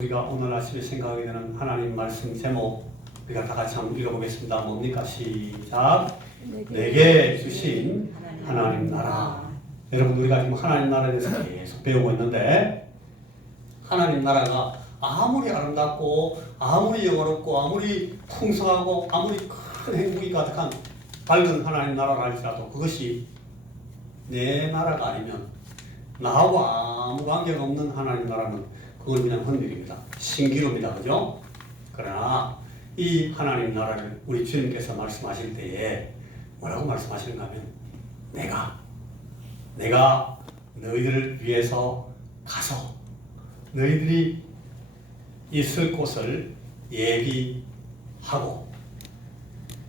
우리가 오늘 아침에 생각하게 되는 하나님 말씀 제목 우리가 다 같이 한번 읽어보겠습니다. 뭡니까? 시작. 내게 주신 하나님 나라. 여러분, 우리가 지금 하나님 나라에 대해서 계속 배우고 있는데, 하나님 나라가 아무리 아름답고 아무리 영화롭고 아무리 풍성하고 아무리 큰 행복이 가득한 밝은 하나님 나라라 할지라도 그것이 내 나라가 아니면, 나하고 아무 관계가 없는 하나님 나라는 그건 그냥 헌일입니다. 신기루입니다. 그죠? 그러나 이 하나님 나라를 우리 주님께서 말씀하실 때에 뭐라고 말씀하시는가 하면, 내가 너희들을 위해서 가서 너희들이 있을 곳을 예비하고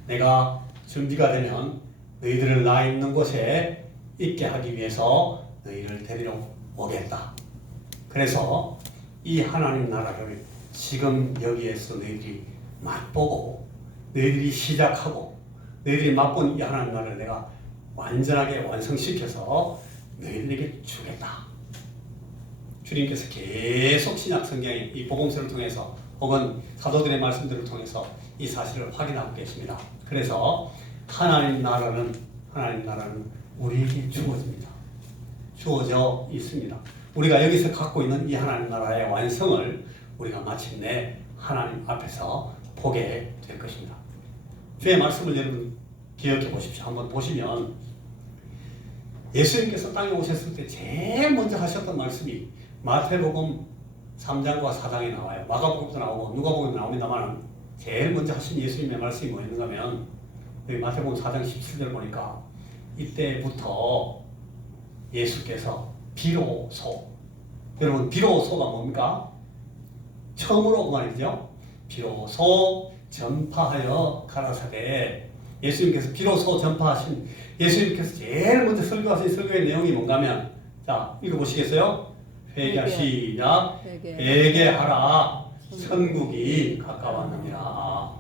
내가 준비가 되면 너희들을 나 있는 곳에 있게 하기 위해서 너희를 데리러 오겠다. 그래서 이 하나님 나라를 지금 여기에서 너희들이 맛보고 너희들이 시작하고 너희들이 맛본 이 하나님 나라를 내가 완전하게 완성시켜서 너희들에게 주겠다. 주님께서 계속 신약 성경의 이 복음서를 통해서 혹은 사도들의 말씀들을 통해서 이 사실을 확인하고 계십니다. 그래서 하나님 나라는 우리에게 주어집니다. 주어져 있습니다. 우리가 여기서 갖고 있는 이 하나님 나라의 완성을 우리가 마침내 하나님 앞에서 보게 될 것입니다. 주의 말씀을 여러분 기억해 보십시오. 한번 보시면 예수님께서 땅에 오셨을 때 제일 먼저 하셨던 말씀이 마태복음 3장과 4장에 나와요. 마가복음도 나오고 누가복음도 나옵니다만 제일 먼저 하신 예수님의 말씀이 뭐였는가 하면, 여기 마태복음 4장 17절 보니까 이때부터 예수께서 비로소, 여러분 비로소가 뭡니까? 처음으로 그 말이죠. 비로소 전파하여 가라사대. 예수님께서 비로소 전파하신, 예수님께서 제일 먼저 설교하신 설교의 내용이 뭔가 하면, 자 읽어보시겠어요? 시작. 회개하라, 천국이 가까웠느니라.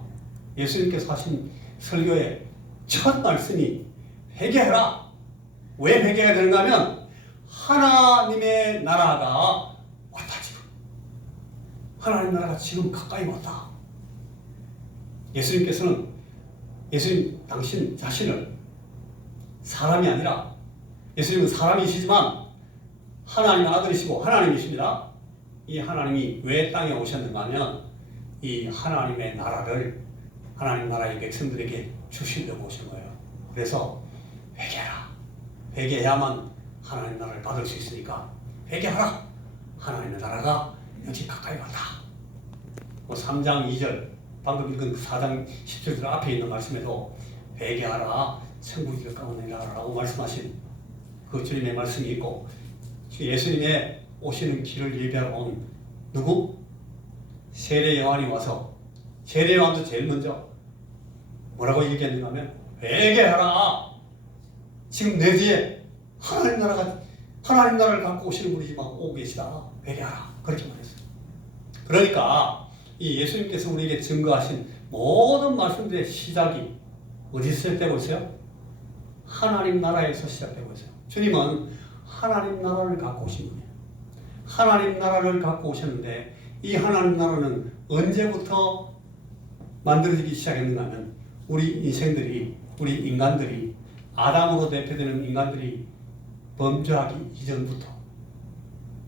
예수님께서 하신 설교의 첫 말씀이 회개하라. 왜 회개가 되는가 하면 하나님의 나라가 왔다. 지금 하나님 나라가 지금 가까이 왔다. 예수님 당신 자신을 사람이 아니라, 예수님은 사람이시지만 하나님의 아들이시고 하나님이십니다. 이 하나님이 왜 땅에 오셨는가 하면 이 하나님의 나라를 하나님 나라의 백성들에게 주시려고 오신 거예요. 그래서 회개하라. 회개해야만 하나님 나라를 받을 수 있으니까 회개하라. 하나님의 나라가 여기 가까이 왔다. 3장 2절, 방금 읽은 4장 17절 앞에 있는 말씀에도 회개하라, 천국이 가까우니라 라고 말씀하신 그 주님의 말씀이 있고, 예수님의 오시는 길을 예비하러 온 누구? 세례 요한이 와서, 세례 요한도 제일 먼저 뭐라고 얘기했는가 하면 회개하라. 지금 내 뒤에 하나님 나라를 갖고 오시는 분이 지금 오고 계시다. 회개하라. 그렇게 말했어요. 그러니까 이 예수님께서 우리에게 증거하신 모든 말씀들의 시작이 어디서 시작되고 있어요? 하나님 나라에서 시작되고 있어요. 주님은 하나님 나라를 갖고 오신 분이에요. 하나님 나라를 갖고 오셨는데, 이 하나님 나라는 언제부터 만들어지기 시작했는가 하면 우리 인간들이 아담으로 대표되는 인간들이 범죄하기 이전부터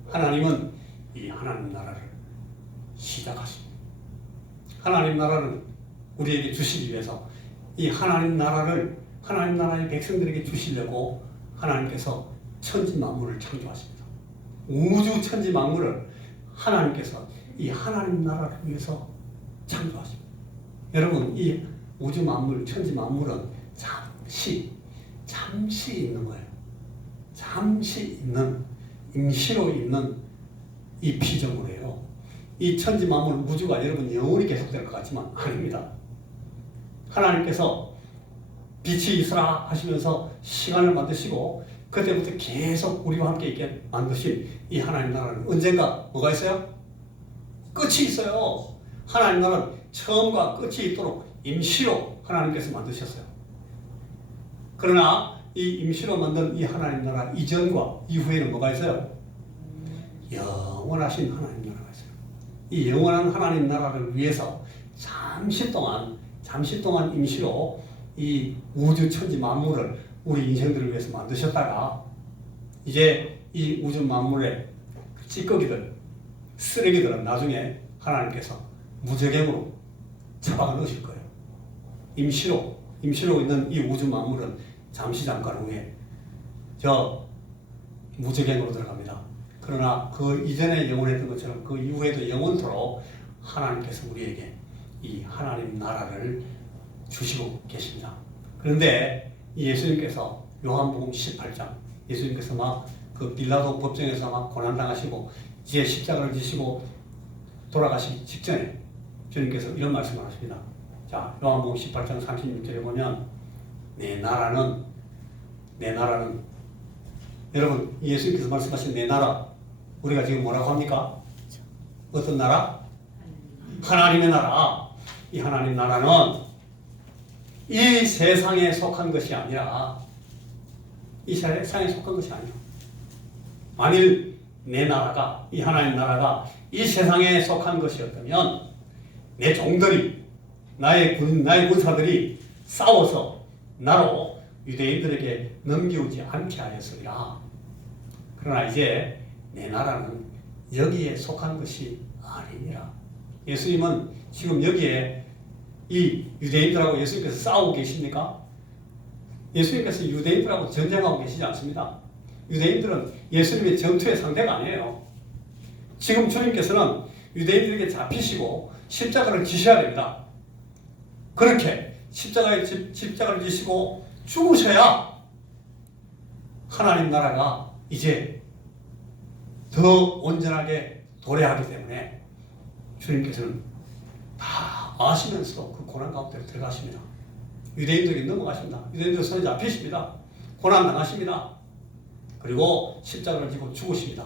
하나님은 이 하나님 나라를 시작하십니다. 하나님 나라를 우리에게 주시기 위해서 이 하나님 나라의 백성들에게 주시려고 하나님께서 천지 만물을 창조하십니다. 우주 천지 만물을 하나님께서 이 하나님 나라를 위해서 창조하십니다. 여러분, 이 우주 만물, 천지 만물은 잠시 있는 거예요. 잠시 있는, 임시로 있는 이 피조물이에요. 이 천지 만물, 우주가 여러분 영원히 계속될 것 같지만 아닙니다. 하나님께서 빛이 있으라 하시면서 시간을 만드시고 그때부터 계속 우리와 함께 있게 만드신 이 하나님 나라는 언젠가 뭐가 있어요? 끝이 있어요. 하나님 나라는 처음과 끝이 있도록 임시로 하나님께서 만드셨어요. 그러나 이 임시로 만든 이 하나님 나라 이전과 이후에는 뭐가 있어요? 영원하신 하나님 나라가 있어요. 이 영원한 하나님 나라를 위해서 잠시 동안 임시로 이 우주 천지 만물을 우리 인생들을 위해서 만드셨다가 이제 이 우주 만물의 찌꺼기들, 쓰레기들은 나중에 하나님께서 무저갱으로 처박아 넣으실 거예요. 임시로 있는 이 우주 만물은 잠깐 후에 저 무저갱으로 들어갑니다. 그러나 그 이전에 영원했던 것처럼 그 이후에도 영원토록 하나님께서 우리에게 이 하나님 나라를 주시고 계십니다. 그런데 예수님께서 요한복음 18장 예수님께서 막 그 빌라도 법정에서 막 고난당하시고 이제 십자가를 지시고 돌아가시기 직전에 주님께서 이런 말씀을 하십니다. 자, 요한복음 18장 36절에 보면 내 나라는 여러분 예수님께서 말씀하신 내 나라 우리가 지금 뭐라고 합니까? 어떤 나라? 하나님의 나라. 이 하나님 나라는 이 세상에 속한 것이 아니라 만일 내 나라가 이 하나님 나라가 이 세상에 속한 것이었다면 내 종들이 나의 군사들이 싸워서 나로 유대인들에게 넘기우지 않게 하였으리라. 그러나 이제 내 나라는 여기에 속한 것이 아니니라. 예수님은 지금 여기에 이 유대인들하고 예수님께서 싸우고 계십니까? 예수님께서 유대인들하고 전쟁하고 계시지 않습니다. 유대인들은 예수님의 전투의 상대가 아니에요. 지금 주님께서는 유대인들에게 잡히시고 십자가를 지셔야 됩니다. 그렇게 십자가를 지시고 죽으셔야 하나님 나라가 이제 더 온전하게 도래하기 때문에 주님께서는 다 아시면서 그 고난 가운데 들어가십니다. 유대인들에게 넘어가십니다. 유대인들 손에 잡히십니다. 고난 당하십니다. 그리고 십자가를 지고 죽으십니다.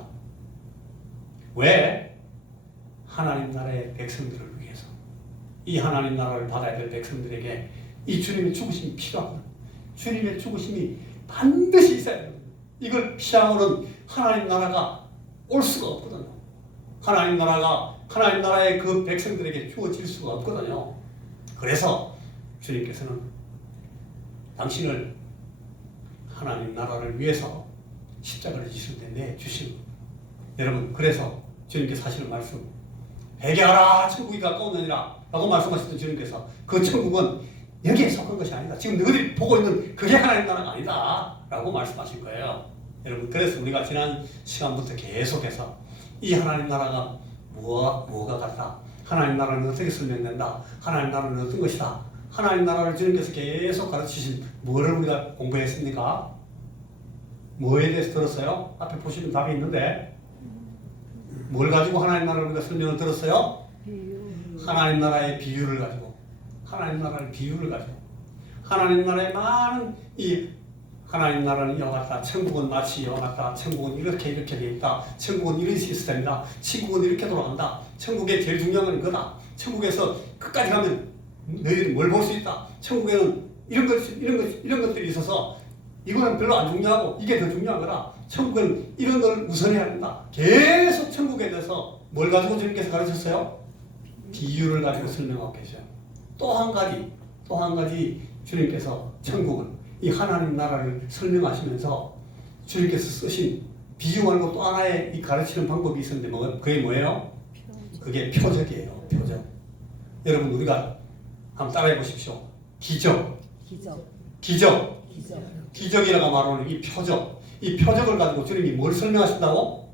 왜? 하나님 나라의 백성들을 위해서. 이 하나님 나라를 받아야 될 백성들에게 이 주님의 죽으심이 필요하거든요. 주님의 죽으심이 반드시 있어야 돼요. 이걸 피하고는 하나님 나라가 올 수가 없거든요. 하나님 나라의 그 백성들에게 주어질 수가 없거든요. 그래서 주님께서는 당신을 하나님 나라를 위해서 십자가를 지실 때 내주신 여러분, 그래서 주님께서 하시는 말씀, 회개하라 천국이 가까우느니라 라고 말씀하셨던 주님께서 그 천국은 여기에 속한 것이 아니다. 지금 너희들이 보고 있는 그게 하나님 나라가 아니다 라고 말씀하신 거예요. 여러분, 그래서 우리가 지난 시간부터 계속해서 이 하나님 나라가 뭐가 같다, 하나님 나라는 어떻게 설명된다, 하나님 나라는 어떤 것이다, 하나님 나라를 주님께서 계속 가르치신 뭐를 우리가 공부했습니까? 뭐에 대해서 들었어요? 앞에 보시면 답이 있는데 뭘 가지고 하나님 나라를 우리가 설명을 들었어요? 하나님 나라의 비유를 가지고 하나님 나라의 많은 이 하나님 나라는 이와 같다, 천국은 마치 이와 같다, 천국은 이렇게 되어 있다, 천국은 이런 시스템이다, 천국은 이렇게 돌아간다, 천국의 제일 중요한 건 이거다, 천국에서 끝까지 가면 너희들이 뭘 볼 수 있다, 천국에는 이런 것들이 있어서 이거는 별로 안 중요하고 이게 더 중요한 거다, 천국은 이런 걸 우선해야 된다. 계속 천국에 대해서 뭘 가지고 주님께서 가르쳤어요? 비유를 가지고 설명하고 계셔요. 또 한 가지 주님께서 천국은 이 하나님 나라를 설명하시면서 주님께서 쓰신 비유 말고 또 하나의 이 가르치는 방법이 있었는데 그게 뭐예요? 그게 표적이에요. 표적. 여러분, 우리가 한번 따라해 보십시오. 기적이라고 말하는 이 표적. 이 표적을 가지고 주님이 뭘 설명하신다고?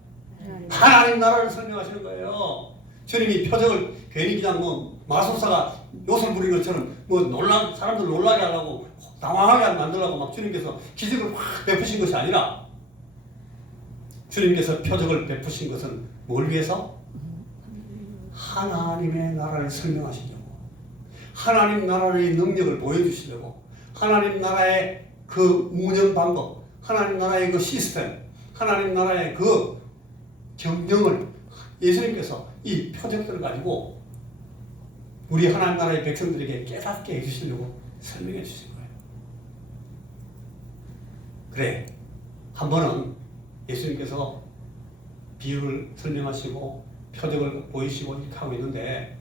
하나님 나라를 설명하시는 거예요. 주님이 표적을 괜히 그냥 마술사가 요술 부리는 것처럼 사람들 놀라게 하려고 당황하게 만들려고 막 주님께서 기적을 확 베푸신 것이 아니라 주님께서 표적을 베푸신 것은 뭘 위해서? 하나님의 나라를 설명하시려고, 하나님 나라의 능력을 보여주시려고, 하나님 나라의 그 운영 방법, 하나님 나라의 그 시스템, 하나님 나라의 그 경영을 예수님께서 이 표적들을 가지고 우리 하나님 나라의 백성들에게 깨닫게 해주시려고 설명해 주신 거예요. 그래, 한 번은 예수님께서 비유를 설명하시고 표적을 보이시고 이렇게 하고 있는데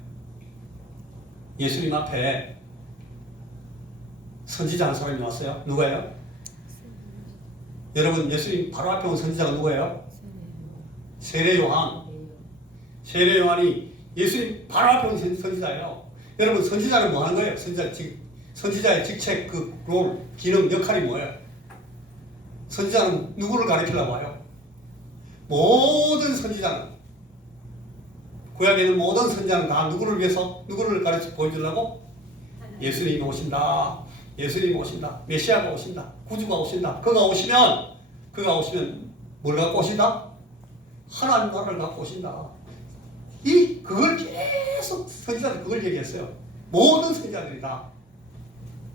예수님 앞에 선지자 한 사람이 왔어요. 누구예요? 여러분 예수님 바로 앞에 온 선지자가 누구예요? 세례 요한. 세례 요한이 예수님 바로 앞에 온 선지자예요. 여러분 선지자는 뭐 하는 거예요? 선지자의 직책, 그 롤, 기능, 역할이 뭐예요? 선지자는 누구를 가르치려고 해요? 모든 선지자는, 구약에 있는 모든 선지자는 다 누구를 위해서, 누구를 가르쳐 보여주려고? 예수님이 오신다. 예수님이 오신다. 메시아가 오신다. 구주가 오신다. 그가 오시면 뭘 갖고 오신다? 하나님 나라를 갖고 오신다. 그걸 계속 선지자들이 그걸 얘기했어요. 모든 선지자들이 다.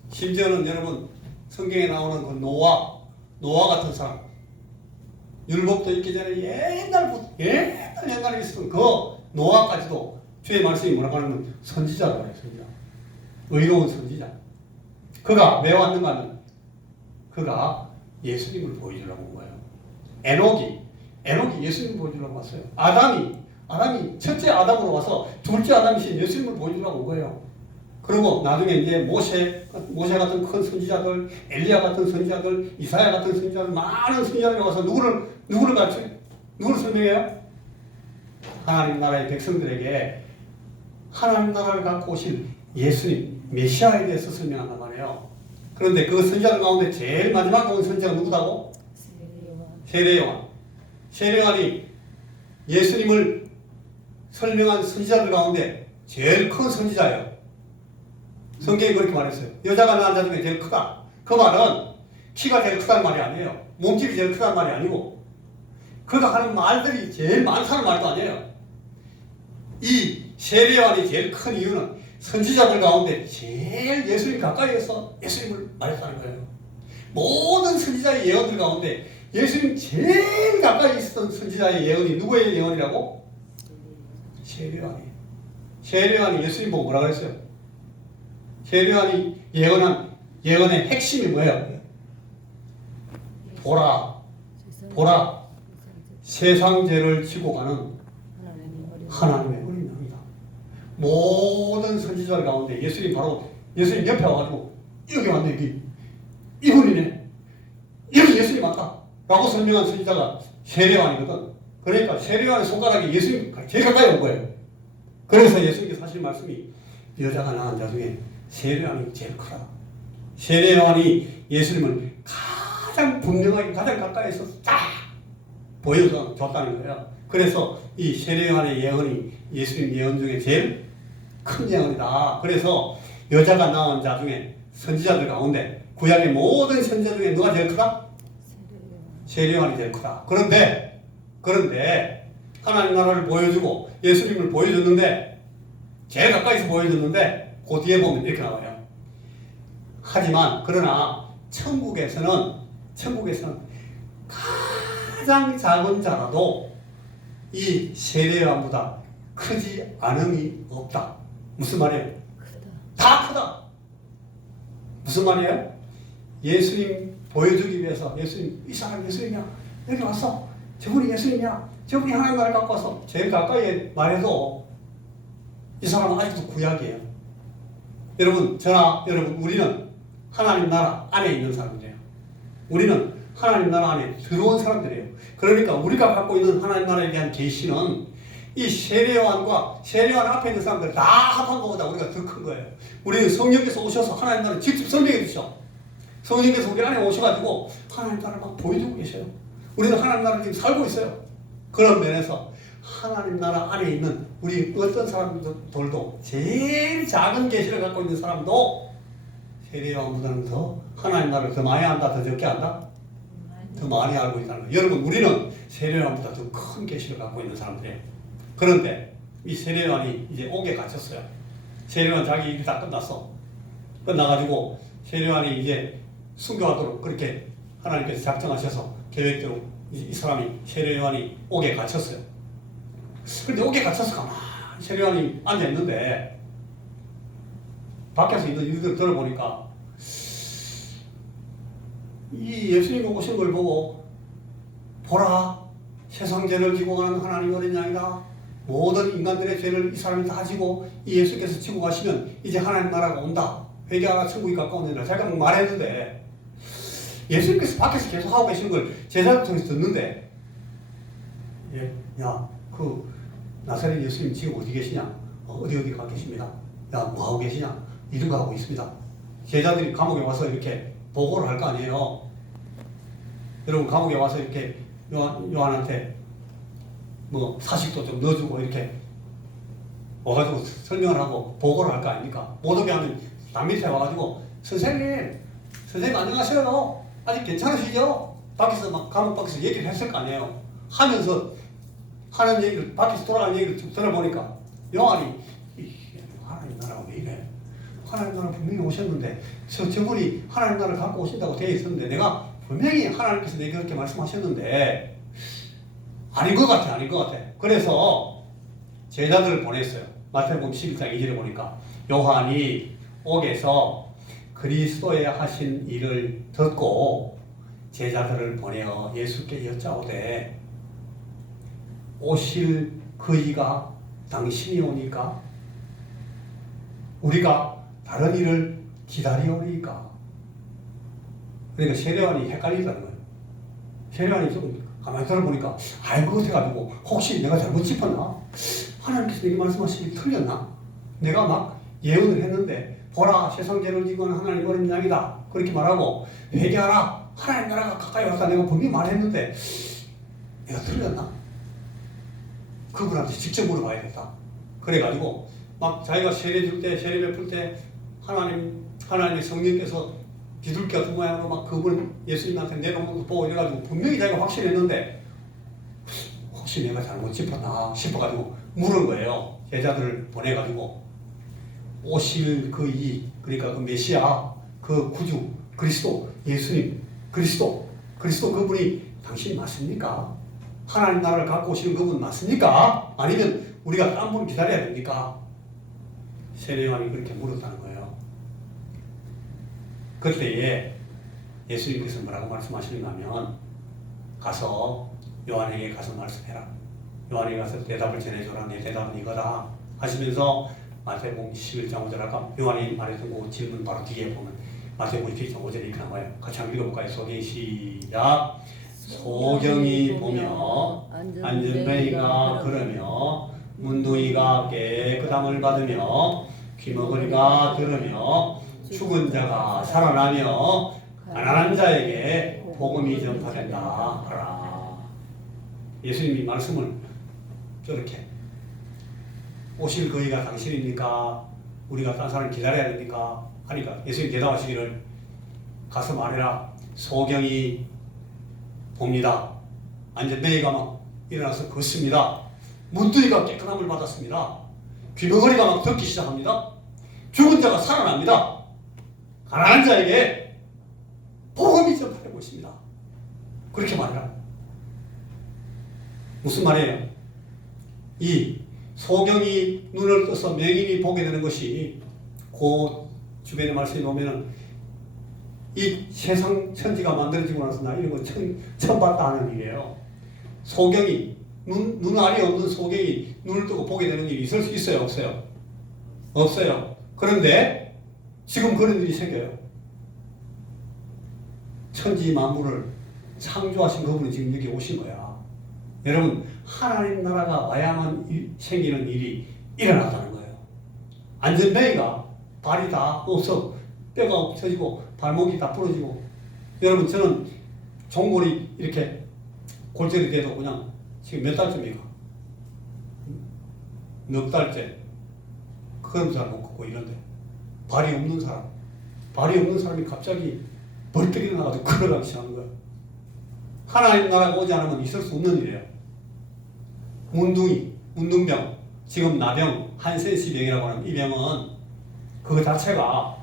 심지어는 여러분 성경에 나오는 그 노아 같은 사람, 율법도 있기 전에 옛날에 있었던 그 노아까지도 주의 말씀이 뭐라고 하냐면 선지자라고 해요. 선지자. 의로운 선지자. 그가 왜 왔는가 하면 그가 예수님을 보여주려고 온 거예요. 에녹이 예수님을 보여주려고 왔어요. 아담이 첫째 아담으로 와서 둘째 아담이신 예수님을 보여주려고 온 거예요. 그리고 나중에 이제 모세 같은 큰 선지자들, 엘리야 같은 선지자들, 이사야 같은 선지자들, 많은 선지자들이 와서 누구를 가르쳐요? 누구를 설명해요? 하나님 나라의 백성들에게 하나님 나라를 갖고 오신 예수님, 메시아에 대해서 설명한단 말이에요. 그런데 그 선지자들 가운데 제일 마지막에 온 선지자가 누구다고? 세례 요한. 세례 요한이 예수님을 설명한 선지자들 가운데 제일 큰 선지자예요. 성경이 그렇게 말했어요. 여자가 낳은 자 중에 제일 크다. 그 말은 키가 제일 크다는 말이 아니에요. 몸집이 제일 크다는 말이 아니고 그가 하는 말들이 제일 많다는 말도 아니에요. 이 세례 요한이 제일 큰 이유는 선지자들 가운데 제일 예수님 가까이에서 예수님을 말했다는 거예요. 모든 선지자의 예언들 가운데 예수님 제일 가까이 있었던 선지자의 예언이 누구의 예언이라고? 세례 요한이에요. 세례 요한이 예수님 보고 뭐라고 했어요? 세례 요한이 예언한 예언의 핵심이 뭐예요? 보라 세상 죄를 지고 가는 하나님의 어린 양이다. 모든 선지자 가운데 예수님 옆에 와가지고 여기 왔네. 이분이네. 여기 예수님 맞다 라고 설명한 선지자가 세례 요한이거든. 그러니까 세례 요한의 손가락이 예수님 제일 가까이 온 거예요. 그래서 예수님께서 하신 말씀이 여자가 낳은 자 중에 세례 요한이 제일 크다. 세례 요한이 예수님을 가장 분명하게 가장 가까이서 딱 보여줬다는 거예요. 그래서 이 세례 요한의 예언이 예수님 예언 중에 제일 큰 예언이다. 그래서 여자가 낳은 자 중에 선지자들 가운데 구약의 모든 선지자 중에 누가 제일 크다? 세례 요한이 제일 크다. 그런데 하나님 나라를 보여주고 예수님을 보여줬는데 제일 가까이서 보여줬는데 그 뒤에 보면 이렇게 나와요. 하지만 그러나 천국에서는 가장 작은 자라도 이 세례 요한보다 크지 않음이 없다. 무슨 말이에요? 다 크다. 무슨 말이에요? 예수님 보여주기 위해서 예수님, 이 사람 예수님이야. 여기 왔어. 저분이 예수님이야. 저분이 하나님 나라를 갖고 와서 제일 가까이 말해도 이 사람은 아직도 구약이에요. 여러분, 우리는 하나님 나라 안에 있는 사람들이에요. 우리는 하나님 나라 안에 들어온 사람들이에요. 그러니까 우리가 갖고 있는 하나님 나라에 대한 계시는 이 세례 요한과 세례 요한 앞에 있는 사람들 다 합한 것보다 우리가 더 큰 거예요. 우리는 성령께서 오셔서 하나님 나라를 직접 설명해 주셔. 성령께서 우리 안에 오셔가지고 하나님 나라를 막 보여주고 계셔요. 우리는 하나님 나라를 지금 살고 있어요. 그런 면에서 하나님 나라 안에 있는 우리 어떤 사람들도 제일 작은 계시를 갖고 있는 사람도 세례 요한보다는 더 하나님 나라를 더 많이 안다, 더 적게 안다? 더 많이 알고 있다는 거예요. 여러분, 우리는 세례 요한보다 더 큰 계시를 갖고 있는 사람들이에요. 그런데 이 세례 요한이 이제 옥에 갇혔어요. 세례 요한 자기 일이 다 끝났어. 끝나가지고 세례 요한이 이제 순교하도록 그렇게 하나님께서 작정하셔서 계획대로 이 사람이 세례 요한이 옥에 갇혔어요. 그런데 옥에 갇혀서 가만히 세례 요한이 앉아있는데 밖에서 있는 이들을 들어보니까 이 예수님 오신 걸 보고 보라 세상 죄를 지고 가는 하나님 어린 양이다. 모든 인간들의 죄를 이 사람이 다 지고 이 예수께서 지고 가시면 이제 하나님 나라가 온다. 회개하라 천국이 가까운데 자기가 막 말했는데 예수님께서 밖에서 계속 하고 계시는 걸 제자들 통해서 듣는데 야, 그 나사렛 예수님 지금 어디 계시냐? 어디 가 계십니다. 야, 뭐 하고 계시냐? 이런 거 하고 있습니다. 제자들이 감옥에 와서 이렇게 보고를 할 거 아니에요. 여러분 감옥에 와서 이렇게 요한한테 뭐 사식도 좀 넣어주고 이렇게 와가지고 설명을 하고 보고를 할 거 아닙니까? 못 오게 하면 남 밑에 와가지고 선생님 안녕하세요. 아직 괜찮으시죠? 밖에서 막 감옥 밖에서 얘기를 했을 거 아니에요. 하면서 하는 얘기를 밖에서 돌아가는 얘기를 쭉 들어보니까 요한이 하나님 나라가 왜 이래? 하나님 나라 분명히 오셨는데 저분이 하나님 나라를 갖고 오신다고 되어 있었는데 내가 분명히 하나님께서 내게 그렇게 말씀하셨는데 아닌 것 같아. 그래서 제자들을 보냈어요. 마태복음 11장 2절에 보니까 요한이 옥에서 그리스도의 하신 일을 듣고 제자들을 보내어 예수께 여짜오되 오실 그 이가 당신이 오니까 우리가 다른 일을 기다리오니까. 그러니까 세례요한이 헷갈리다는 거예요. 세례요한이 좀 가만히 들어보니까 알고 해가지고 혹시 내가 잘못 짚었나? 하나님께서 내게 말씀하신 게 틀렸나? 내가 막 예언을 했는데 보라 세상 죄를 지고 하나님 어린 양이다 그렇게 말하고 회개하라 하나님 나라가 가까이 왔다 내가 분명히 말했는데 내가 틀렸나? 그분한테 직접 물어봐야겠다. 그래가지고 막 자기가 세례 줄 때 세례 베풀 때 하나님의 성령께서 비둘기 같은 모양으로 막 그분 예수님한테 내려오는 거 보고 이래가지고 분명히 자기가 확신했는데 혹시 내가 잘못 짚었나 싶어가지고 물은 거예요. 제자들을 보내가지고 오실 그 이 그러니까 그 메시아 그 구주 그리스도 예수님 그리스도 그분이 당신 맞습니까? 하나님 나라를 갖고 오시는 그분 맞습니까? 아니면 우리가 딴 분 기다려야 됩니까? 세례요한이 그렇게 물었다는 거예요. 그때에 예수님께서 뭐라고 말씀하시는가 하면 가서 요한에게 가서 말씀해라. 요한에게 가서 대답을 전해줘라. 내 대답은 이거다 하시면서 마태복음 11장 5절 아까 요한이 말했던 그 질문 바로 뒤에 보면 마태복음 11장 5절에 이렇게 나와요. 같이 한번 읽어볼까요? 소개 시작. 소경이 보며 안전뱅이가 걸으며 문둥이가 깨끗함을 받으며 귀머거리가 들으며 죽은 자가 살아나며 가난한 자에게 복음이 전파된다 하라. 예수님이 말씀을 저렇게 오실 그이가 당신입니까? 우리가 딴 사람 기다려야 됩니까? 하니까 예수님 대답하시기를 가서 말해라. 소경이 봅니다. 안전뱅이가 막 일어나서 걷습니다. 문둥이가 깨끗함을 받았습니다. 귀머거리가 막 듣기 시작합니다. 죽은 자가 살아납니다. 가난한 자에게 복음이 전파되고 있습니다. 그렇게 말해라. 무슨 말이에요? 이 소경이 눈을 떠서 맹인이 보게 되는 것이 그 주변의 말씀에 보면은 이 세상 천지가 만들어지고 나서 나 이런 거 처음 봤다 하는 일이에요. 소경이 눈알이 없는 소경이 눈을 뜨고 보게 되는 일이 있을 수 있어요? 없어요? 없어요. 그런데 지금 그런 일이 생겨요. 천지 만물을 창조하신 그분이 지금 여기 오신 거야. 여러분 하나님 나라가 와야만 생기는 일이 일어났다는 거예요. 안전뱅이가 발이 다 없어 뼈가 없어지고 발목이 다 부러지고 여러분 저는 종골이 이렇게 골절이 돼도 그냥 지금 몇 달째입니까? 몇 달째 걸음잘 못 걷고 이런데 발이 없는 사람이 갑자기 벌떡 일어나가지고 걸어가기 시작하는 거예요. 하나님 나라가 오지 않으면 있을 수 없는 일이에요. 문둥병, 지금 나병, 한센시병이라고 하는 이 병은 그거 자체가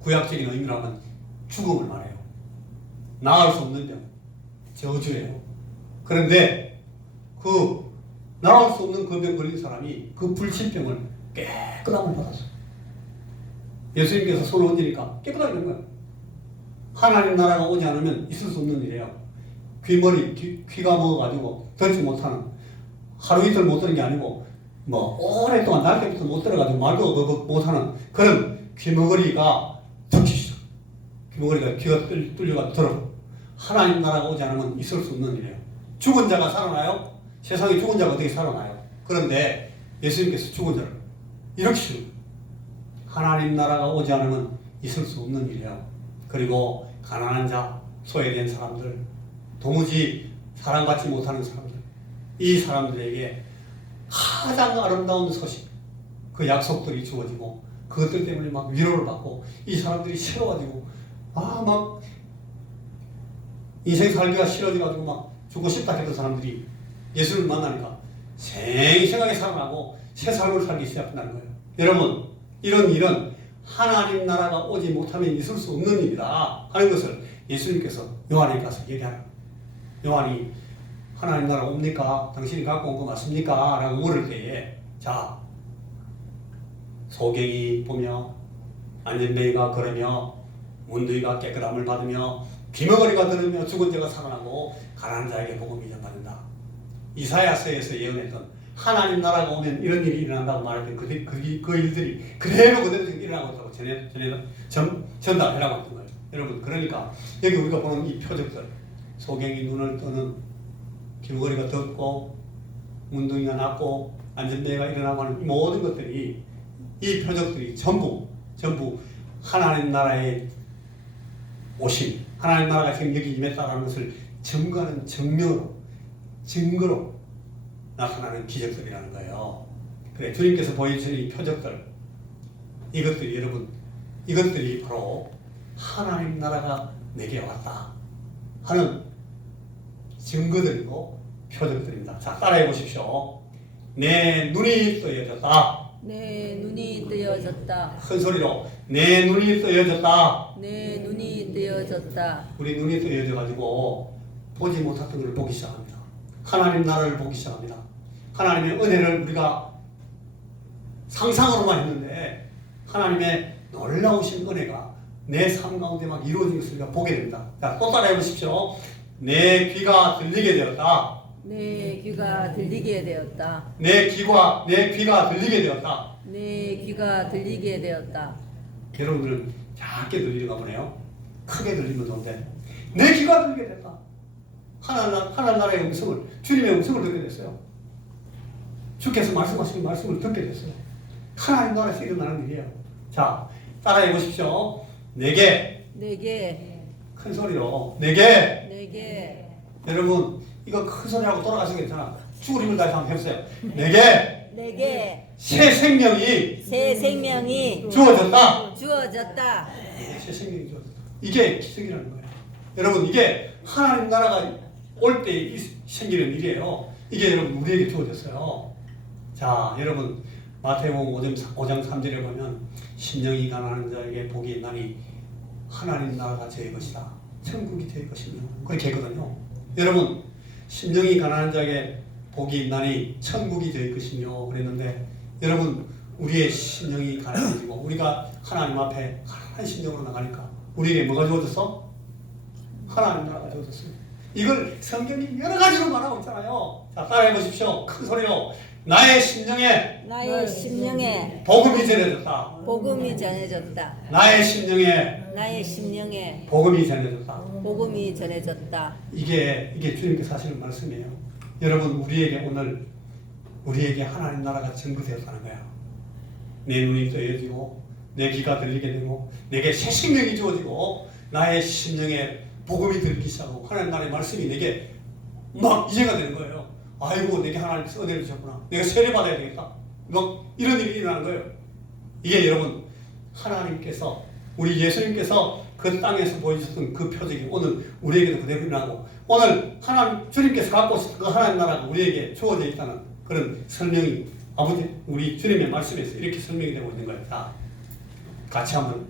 구약적인 의미로 하면 죽음을 말해요. 나을 수 없는 병, 저주예요. 그런데 그 나을 수 없는 그 병 걸린 사람이 그 불치병을 깨끗함을 받았어요. 예수님께서 손을 얹으니까 깨끗하게 된 거예요. 하나님 나라가 오지 않으면 있을 수 없는 일이에요. 귀가 먹어가지고 걷지 못하는 하루 이틀 못 들은 게 아니고 뭐 오랫동안 날 때부터 못 들어가지고 말도 못하는 그런 귀머거리가 듣기 귀머거리가 귀가 뚫려가 들어. 하나님 나라가 오지 않으면 있을 수 없는 일이에요. 죽은 자가 살아나요? 세상에 죽은 자가 어떻게 살아나요? 그런데 예수님께서 죽은 자를 일으키시는 하나님 나라가 오지 않으면 있을 수 없는 일이에요. 그리고 가난한 자, 소외된 사람들, 도무지 사랑받지 못하는 사람들, 이 사람들에게 가장 아름다운 소식, 그 약속들이 주어지고 그것들 때문에 막 위로를 받고 이 사람들이 싫어가지고 막 인생 살기가 싫어져가지고 막 죽고 싶다 했던 사람들이 예수를 만나니까 생생하게 살아나고 새 삶을 살기 시작한다는 거예요. 여러분, 이런 일은 하나님 나라가 오지 못하면 있을 수 없는 일이다 하는 것을 예수님께서 요한에 가서 얘기하라. 요한이 하나님 나라 옵니까? 당신이 갖고 온 거 맞습니까? 라고 물을 때에 자, 소경이 보며 안전뱅이가 걸으며 문둥이가 깨끗함을 받으며 귀머거리가 들으며 죽은 자가 살아나고 가난한 자에게 복음이 전파된다. 이사야서에서 예언했던 하나님 나라가 오면 이런 일이 일어난다고 말했던 그 일들이 그대로 일어나고 있다고 전달해라고 했던 거예요. 여러분, 그러니까 여기 우리가 보는 이 표적들, 소경이 눈을 뜨는, 귀머거리가 덮고 문둥이가 났고 안전뱅이가 일어나고 하는 이 모든 것들이, 이 표적들이 전부 하나님 나라의 오심, 하나님 나라가 지금 여기 임했다는 것을 증거하는 증거로 나타나는 기적들이라는 거예요. 그래, 주님께서 보여주신 이 표적들, 이것들이 여러분, 이것들이 바로 하나님 나라가 내게 왔다 하는 증거들이고 표적들입니다. 자, 따라해 보십시오. 내 눈이 뜨여졌다. 내 눈이 뜨여졌다. 큰 소리로 내 눈이 뜨여졌다. 내 눈이 뜨여졌다. 우리 눈이 뜨여져 가지고 보지 못했던 것을 보기 시작합니다. 하나님 나라를 보기 시작합니다. 하나님의 은혜를 우리가 상상으로만 했는데 하나님의 놀라우신 은혜가 내 삶 가운데 막 이루어진 것을 우리가 보게 됩니다. 자, 또 따라해 보십시오. 내 귀가 들리게 되었다. 내 귀가 들리게 되었다. 내 귀가 들리게 되었다. 내 귀가 들리게 되었다. 여러분들은 작게 들리는가 보네요. 크게 들리면 좋은데 내 귀가 들리게 됐다. 하나님 나라의 음성을, 주님의 음성을 듣게 됐어요. 주께서 말씀하시는 말씀을 듣게 됐어요. 하나님 나라에서 일어나는 일이에요. 자, 따라해 보십시오. 내게 큰 소리로 내게 여러분, 이거 큰 소리하고 돌아가시면 괜찮아. 죽을 힘을 다해서 한번 해보세요. 내게 새 생명이 주어졌다. 새 생명이 주어졌다. 이게 기적이라는 거예요. 여러분, 이게 하나님 나라가 올 때 생기는 일이에요. 이게 여러분 우리에게 주어졌어요. 자, 여러분, 마태복음 5장 3절에 보면 심령이 가난한 자에게 복이 있나니 하나님 나라가 저의 것이다. 천국이 저의 것이며 그렇게 했거든요. 여러분, 심령이 가난한 자에게 복이 있나니 천국이 저의 것이며 그랬는데, 여러분, 우리의 심령이 가난해지고 우리가 하나님 앞에 가난한 심령으로 나가니까 우리에게 뭐가 주어졌어? 하나님 나라가 주어졌어요. 이걸 성경이 여러 가지로 말하고 있잖아요. 자, 따라해 보십시오. 큰 소리로 나의 심령에 복음이 전해졌다. 나의 심령에 복음이 전해졌다. 이게 주님께서 하시는 말씀이에요. 여러분, 우리에게 하나님 나라가 증거되었다는 거야. 내 눈이 뜨여지고 내 귀가 들리게 되고 내게 새 생명이 주어지고 나의 심령에 복음이 들기 시작하고 하나님 나라의 말씀이 내게 막 이해가 되는 거예요. 아이고, 내게 하나님께서 은혜를 주셨구나. 내가 세례 받아야 되겠다. 막 이런 일이 일어나는 거예요. 이게 여러분, 하나님께서, 우리 예수님께서 그 땅에서 보여주셨던 그 표적이 오늘 우리에게도 그대로 일어나고, 오늘 하나님, 주님께서 갖고 오신 그 하나님 나라가 우리에게 주어져 있다는 그런 설명이 아버지, 우리 주님의 말씀에서 이렇게 설명이 되고 있는 거예요. 자, 같이 한번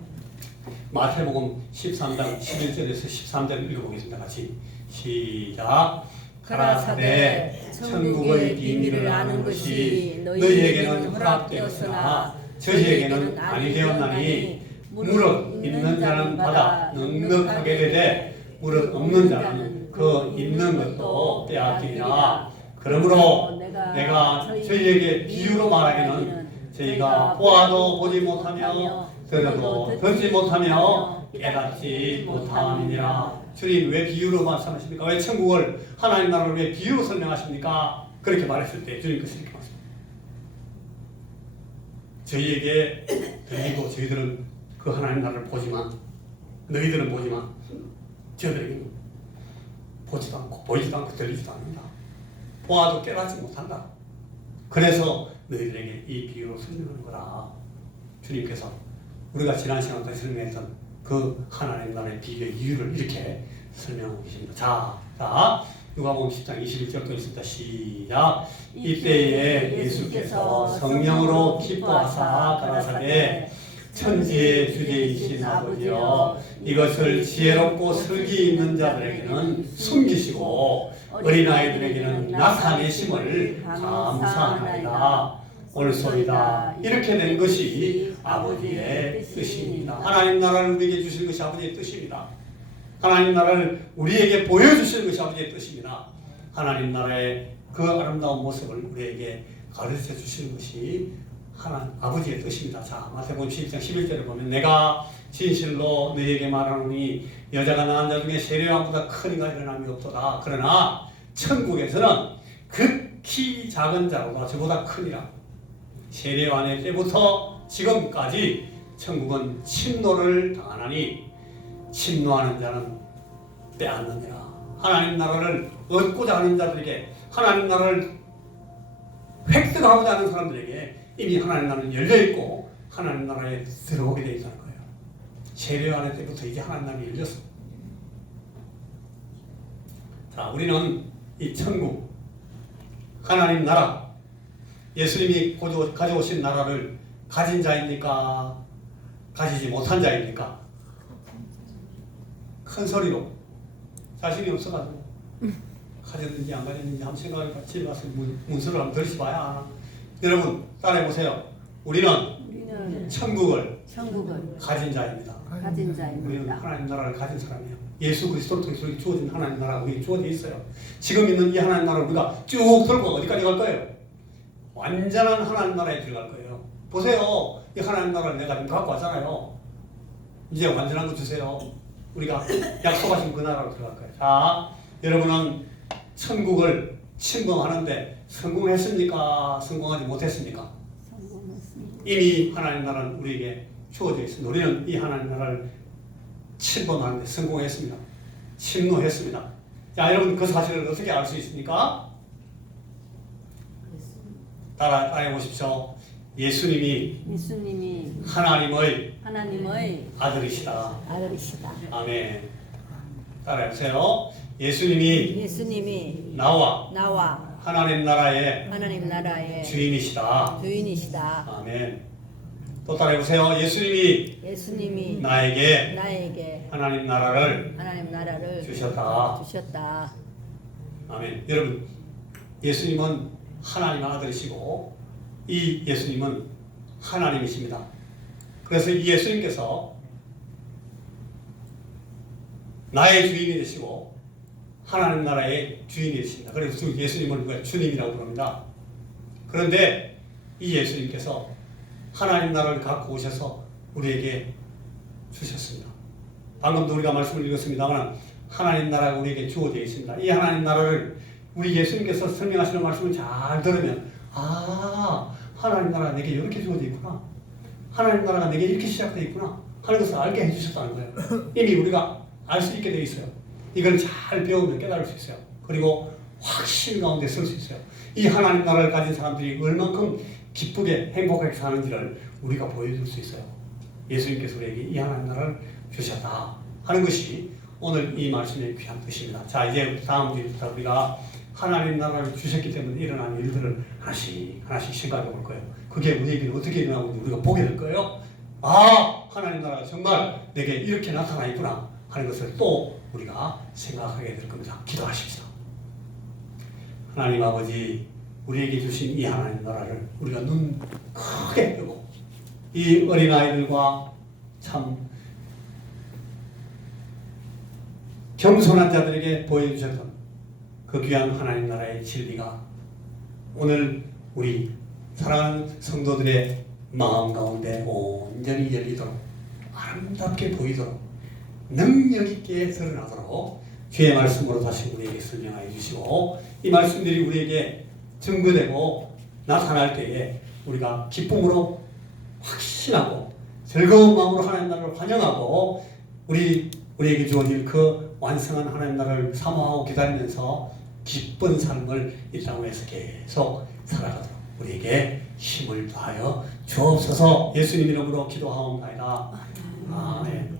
마태복음 13장 11절에서 13절을 읽어보겠습니다. 같이 시작. 가라사대 천국의 비밀을 아는 것이 너희에게는 허락되었으나 저희에게는 아니 되었나니 무릇 있는 자는 받아 넉넉하게 되되 무릇 없는 자는 그 있는 것도 빼앗기리라. 그러므로 내가 저희에게 비유로 말하기는 저희가 보아도 보지 못하며 들어도 듣지 못하며 깨닫지 못함이니라. 주님 왜 비유로 말씀하십니까? 왜 천국을 하나님 나라를 왜 비유로 설명하십니까? 그렇게 말했을 때 주님께서 이렇게 말씀합니다. 저희에게 들리고 저희들은 그 하나님 나라를 보지만 너희들은 보지만 저들에게는 보지도 않고 보이지도 않고 들리지도 않는다. 보아도 깨닫지 못한다. 그래서 너희들에게 이 비유로 설명하는 거라. 주님께서 우리가 지난 시간에 설명했던 그 하나님 나라의 비유의 이유를 이렇게 설명하고 계십니다. 자, 누가복음 10장 21절도 있습니다. 시작. 이때에 예수께서 성령으로 기뻐하사 가라사대 천지의 주제이신 아버지여 이것을 지혜롭고 슬기 있는 자들에게는 숨기시고 어린아이들에게는 나타내심을 감사하나이다. 옳소이다. 이렇게 된 것이 아버지의 뜻입니다. 하나님 나라를 우리에게 주신 것이 아버지의 뜻입니다. 하나님 나라를 우리에게 보여주시는 것이 아버지의 뜻입니다. 하나님 나라의 그 아름다운 모습을 우리에게 가르쳐 주시는 것이 아버지의 뜻입니다. 자, 마태복음 12장 11절에 보면 내가 진실로 너희에게 말하노니 여자가 낳은 자 중에 세례요한보다 큰 이가 일어남이 없도다. 그러나 천국에서는 극히 작은 자보다 저보다 크니라. 세례요한의 때부터 지금까지 천국은 침노를 당하나니 침노하는 자는 빼앗느니라. 하나님 나라를 얻고자 하는 자들에게, 하나님 나라를 획득하고자 하는 사람들에게 이미 하나님 나라는 열려있고 하나님 나라에 들어오게 되어 있다는 거예요. 세례요한의 때부터 이제 하나님 나라가 열렸어. 자, 우리는 이 천국, 하나님 나라, 예수님이 가져오신 나라를 가진 자입니까? 가지지 못한 자입니까? 큰 소리로 자신이 없어가지고 가졌는지 안 가졌는지 한번 생각해봐. 집에 가서 문서를 한번 들으셔봐야. 여러분 따라해보세요. 우리는 천국을 가진 자입니다. 우리는 하나님 나라를 가진 사람이에요. 예수 그리스도를 통해서 우리에게 주어진 하나님 나라가 우리에게 주어져 있어요. 지금 있는 이 하나님 나라를 우리가 쭉 들고 어디까지 갈 거예요? 완전한 하나님 나라에 들어갈 거예요. 보세요. 이 하나님 나라를 내가 지금 갖고 왔잖아요. 이제 완전한 거 주세요. 우리가 약속하신 그 나라로 들어갈 거예요. 자, 여러분은 천국을 침범하는데 성공했습니까? 성공하지 못했습니까? 이미 하나님 나라는 우리에게 주어져 있습니다. 우리는 이 하나님 나라를 침범하는데 성공했습니다. 침노했습니다. 자, 여러분 그 사실을 어떻게 알 수 있습니까? 따라해 보십시오. 예수님이 하나님의 아들이시다. 아멘. 따라해 보세요. 예수님이 나와 하나님 나라의 주인이시다. 아멘. 또 따라해 보세요. 예수님이 나에게 하나님 나라를 주셨다. 아멘. 여러분, 예수님은 하나님 아들이시고 이 예수님은 하나님이십니다. 그래서 이 예수님께서 나의 주인이 되시고 하나님 나라의 주인이 되십니다. 그래서 예수님을 우리가 주님이라고 부릅니다. 그런데 이 예수님께서 하나님 나라를 갖고 오셔서 우리에게 주셨습니다. 방금도 우리가 말씀을 읽었습니다만 하나님 나라가 우리에게 주어져 있습니다. 이 하나님 나라를 우리 예수님께서 설명하시는 말씀을 잘 들으면 하나님 나라가 내게 이렇게 주어져 있구나. 하나님 나라가 내게 이렇게 시작되어 있구나 하는 것을 알게 해주셨다는 거예요. 이미 우리가 알 수 있게 되어 있어요. 이걸 잘 배우면 깨달을 수 있어요. 그리고 확신 가운데 설 수 있어요. 이 하나님 나라를 가진 사람들이 얼만큼 기쁘게 행복하게 사는지를 우리가 보여줄 수 있어요. 예수님께서 우리에게 이 하나님 나라를 주셨다 하는 것이 오늘 이 말씀의 귀한 뜻입니다. 자, 이제 다음 주부터 우리가 하나님 나라를 주셨기 때문에 일어나는 일들을 하나씩 생각해 볼 거예요. 그게 우리에게 어떻게 일어나고 있는지 우리가 보게 될 거예요. 하나님 나라가 정말 내게 이렇게 나타나 있구나 하는 것을 또 우리가 생각하게 될 겁니다. 기도하십시다. 하나님 아버지, 우리에게 주신 이 하나님 나라를 우리가 눈 크게 뜨고 이 어린아이들과 참 겸손한 자들에게 보여주셨던 그 귀한 하나님 나라의 진리가 오늘 우리 사랑하는 성도들의 마음 가운데 온전히 열리도록 아름답게 보이도록 능력 있게 드러나도록 주의 말씀으로 다시 우리에게 설명하여 주시고 이 말씀들이 우리에게 증거되고 나타날 때에 우리가 기쁨으로 확신하고 즐거운 마음으로 하나님 나라를 환영하고 우리에게 주어질 그 완성한 하나님 나라를 사모하고 기다리면서 기쁜 삶을 이 땅에서 계속 살아가도록 우리에게 힘을 더하여 주옵소서. 예수님 이름으로 기도하옵나이다. 아멘.